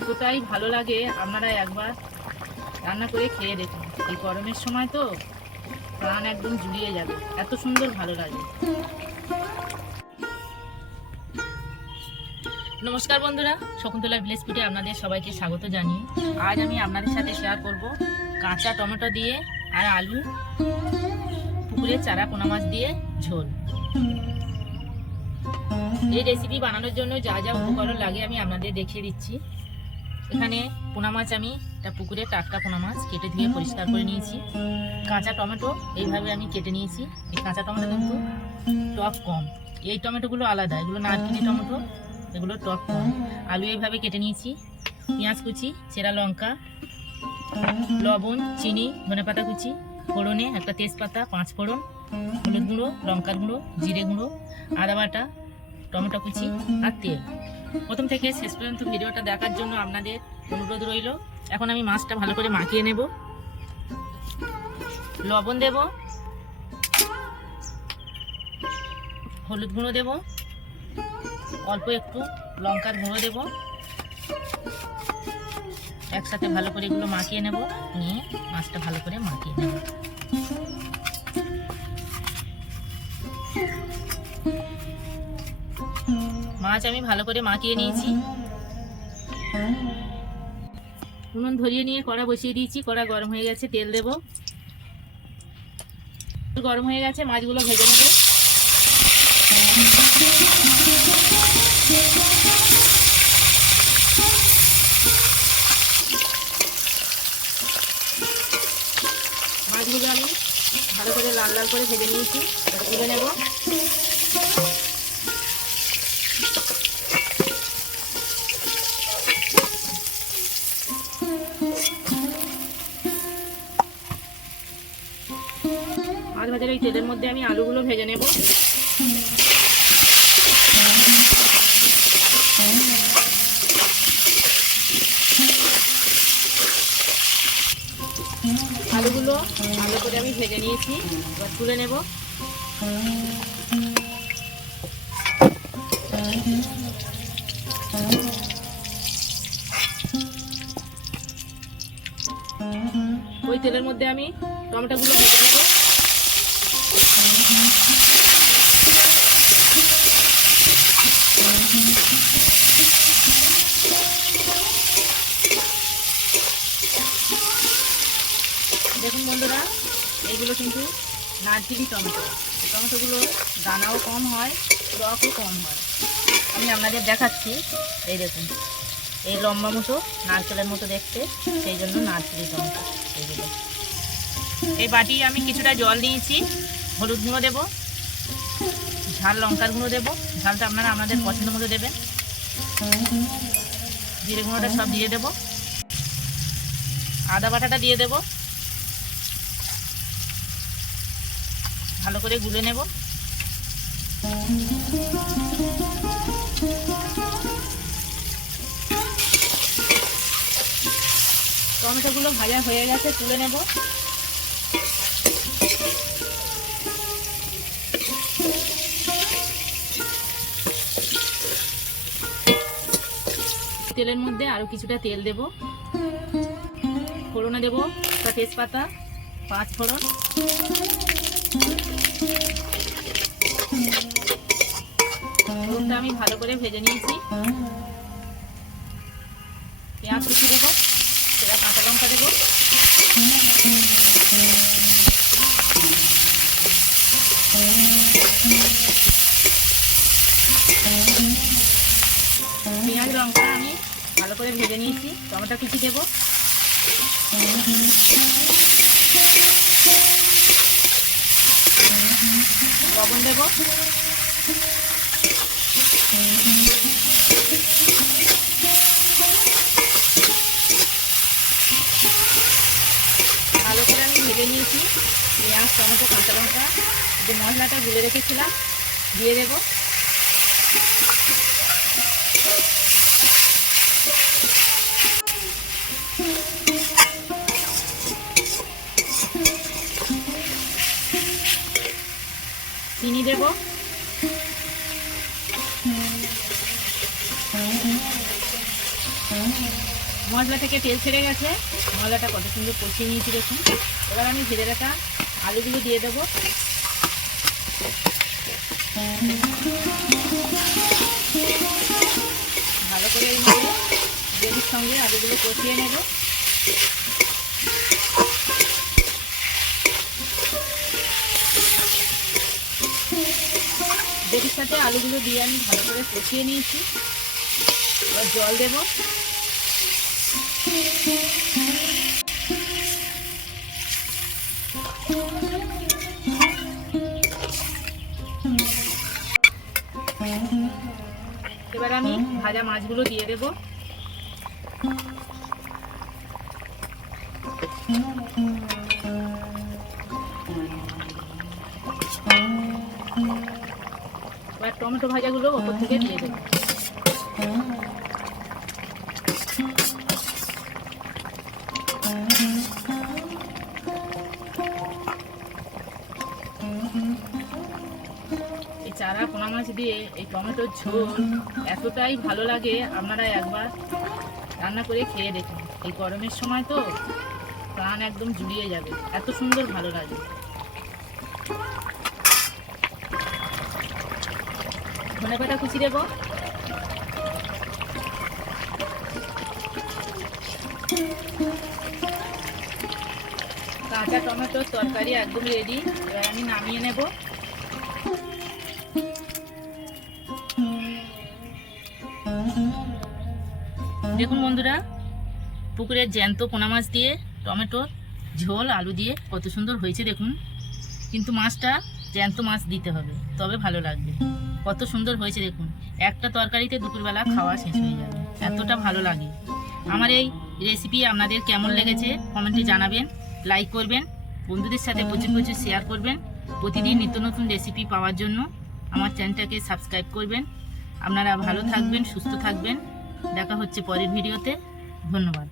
এতটাই ভালো লাগে, আপনারা একবার রান্না করে খেয়ে দেখুন। এই গরমের সময় তো প্রাণ একদম জুড়িয়ে যাবে, এত সুন্দর ভালো লাগে। নমস্কার বন্ধুরা, শকুন্তলা ভিলেজ ফুটে আপনাদের সবাইকে স্বাগত জানিয়ে। আজ আমি আপনাদের সাথে শেয়ার করব কাঁচা টমেটো দিয়ে আর আলু পুকুরের চারা, পোনা মাছ দিয়ে ঝোল। এই রেসিপি বানানোর জন্য যা যা উপকরণ লাগে আমি আপনাদের দেখিয়ে দিচ্ছি। এখানে পোনা মাছ আমি একটা পুকুরে টাটকা পোনা মাছ কেটে ধুয়ে পরিষ্কার করে নিয়েছি। কাঁচা টমেটো এইভাবে আমি কেটে নিয়েছি। এই কাঁচা টমেটো কিন্তু টক কম। এই টমেটোগুলো আলাদা, এগুলো নারকেলি টমেটো, এগুলো টক কম। আলু এইভাবে কেটে নিয়েছি। পেঁয়াজ কুচি, চেরা লঙ্কা, লবণ, চিনি ধনেপাতা কুচি, ফোড়নে একটা তেজপাতা, পাঁচ ফোড়ন, হলুদ গুঁড়ো, লঙ্কার গুঁড়ো, জিরে গুঁড়ো, আদা বাটা টমেটো কুচি আর তেল। প্রথম থেকে শেষ পর্যন্ত ভিডিওটা দেখার জন্য আপনাদের অনুরোধ রইল। এখন আমি মাছটা ভালো করে মাখিয়ে নেব। লবণ দেব। হলুদ গুঁড়ো দেব। অল্প একটু লঙ্কার গুঁড়ো দেব। একসাথে ভালো করে এগুলো মাখিয়ে নেব। নিয়ে মাছটা ভালো করে মাখিয়ে নেব। মাছ আমি ভালো করে মাখিয়ে নিয়েছি। উনুন ধরিয়ে নিয়ে কড়া বসিয়ে দিয়েছি। কড়া গরম হয়ে গেছে, তেল দেব। গরম হয়ে গেছে, মাছগুলো ভেজে নেব। মাছগুলো আমি ভালো করে লাল লাল করে ভেজে নিয়েছি তুলে নেব। ভাজার এই তেলের মধ্যে আমি আলুগুলো ভেজে নেব। আলুগুলো ভালো করে আমি ভেজে নিয়েছি, এবার তুলে নেব। ওই তেলের মধ্যে আমি টমেটোগুলো ভেজে নেব। দেখুন বন্ধুরা এইগুলো কিন্তু নারকেলি টমেটো। টমেটোগুলো দানাও কম হয় রকও কম হয়। আমি আপনাদের দেখাচ্ছি, এই দেখুন, এই লম্বা মতো, নারকেলের মতো দেখতে, সেই জন্য নারকেলি টমেটো এইগুলো এই বাটি আমি কিছুটা জল দিয়েছি। হলুদ গুঁড়ো দেবো, ঝাল লঙ্কার গুঁড়ো দেবো, ঝালটা আপনারা আপনাদের পছন্দ মতো দেবেন। জিরে গুঁড়োটা সব দিয়ে দেবো। আদা বাটাটা দিয়ে দেবো। ভালো করে গুলে নেব। টমেটোগুলো ভাজা হয়ে গেছে, তুলে নেব। তেলের মধ্যে আরও কিছুটা তেল দেব। ফোড়নে দেব একটা তেজপাতা, পাঁচ ফোড়ন। ফোড়নটা আমি ভালো করে ভেজে নিয়েছি। পেঁয়াজ কুচি দেবো সেটা কাঁচা লঙ্কা দেবো। পেঁয়াজ লঙ্কা আমি ভালো করে ভেজে নিয়েছি। টমেটো কিছু দেবো। লবণ দেবো। ভালো করে আমি ভেজে নিয়েছি। পেঁয়াজ, টমেটো, কাঁচা লঙ্কা। যে মশলাটা গুলে রেখেছিলাম, দিয়ে দেবো। চিনি দেব। মশলা থেকে তেল ছেড়ে গেছে। মশলাটা কত সুন্দর কষিয়ে নিয়েছি দেখুন। এবার আমি ভেজে রাখা আলুগুলো দিয়ে দেবো। ভালো করে এইভাবে সঙ্গে আলুগুলো কষিয়ে নেব। গ্রেভির সাথে আলুগুলো দিয়ে আমি ভালো করে কষিয়ে নিয়েছি। এবার জল দেবো। এবার আমি ভাজা মাছগুলো দিয়ে দেবো। এবার টমেটো ভাজাগুলো ওপর থেকে দিয়ে দেবো। এই চারা, পোনা মাছ দিয়ে এই টমেটোর ঝোল এতটাই ভালো লাগে, আপনারা একবার রান্না করে খেয়ে দেখুন। এই গরমের সময় তো প্রাণ একদম জুড়িয়ে যাবে, এত সুন্দর ভালো লাগে। ধনে পাতা কুচি দেবো। কাঁচা টমেটোর তরকারি একদম রেডি এবার আমি নামিয়ে নেব। দেখুন বন্ধুরা পুকুরের জ্যান্ত পোনা মাছ দিয়ে টমেটো ঝোল, আলু দিয়ে কত সুন্দর হয়েছে দেখুন। কিন্তু মাছটা জ্যান্ত মাছ দিতে হবে, তবে ভালো লাগবে। কত সুন্দর হয়েছে দেখুন, একটা তরকারিতে দুপুরবেলা খাওয়া শেষ হয়ে যাবে, এতটা ভালো লাগে। আমার এই রেসিপি আপনাদের কেমন লেগেছে কমেন্টে জানাবেন লাইক করবেন, বন্ধুদের সাথে প্রচুর প্রচুর শেয়ার করবেন, প্রতিদিন নিত্য নতুন রেসিপি পাওয়ার জন্য আমার চ্যানেলটাকে সাবস্ক্রাইব করবেন। আপনারা ভালো থাকবেন, সুস্থ থাকবেন। দেখা হচ্ছে পরের ভিডিওতে ধন্যবাদ।